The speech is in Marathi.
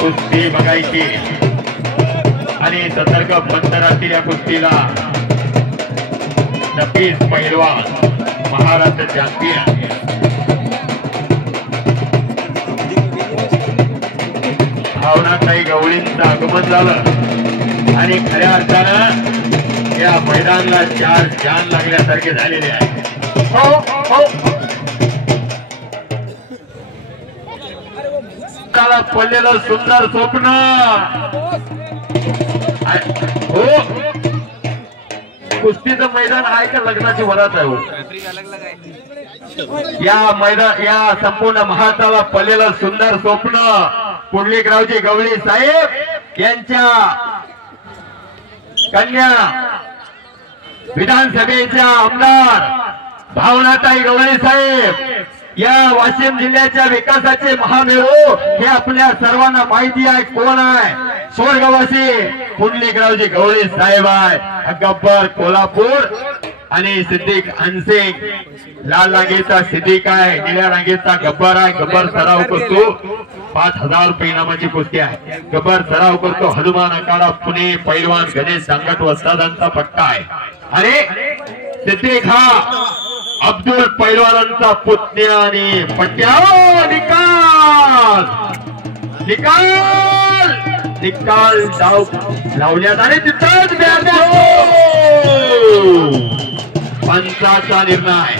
कुस्ती बघायची आणि सतर्क मंतरातील या कुस्तीला नक्कीच पैलवान महाराष्ट्र चॅम्पियन भावनाताई गवळींचं आगमन झालं आणि खऱ्या अर्थानं या मैदानाला चार जान लागल्यासारखे झालेले आहे. हो हो त्याला पडलेलं सुंदर स्वप्न हो कुस्तीचं मैदान आहे का लग्नाची वरात आहे हो? या मैदान या संपूर्ण महाराष्ट्राला पडलेलं सुंदर स्वप्न पुंडलिकरावजी गवळी साहेब यांच्या कन्या विधानसभेच्या आमदार भावनाताई गवळी साहेब या वाशिम जिल्ह्याच्या विकासाचे महामेरू हे आपल्या सर्वांना माहिती आहे. कोण आहे? स्वर्गवासी पुंडलिकरावजी गवळी साहेब आहे. गब्बर कोल्हापूर आणि सिद्दीक अनसिंग लाल रांगेचा सिद्दीक आहे, निळ्या रांगेचा गब्बर आहे. गब्बर सराव करतो 5000 रुपये इनामाची कुस्ती आहे. गब्बर सराव करतो हनुमान अखाडा पुणे. पैलवान गणेश सांगट वस्तादांचा पट्टा आहे आणि सिद्दीक हा अब्दुल पैलवानांचा पुतण्या आणि पट्ट्या. निकाल निकाल निकाल डाव लावण्यात आणि तिथंच पंचाचा निर्णय.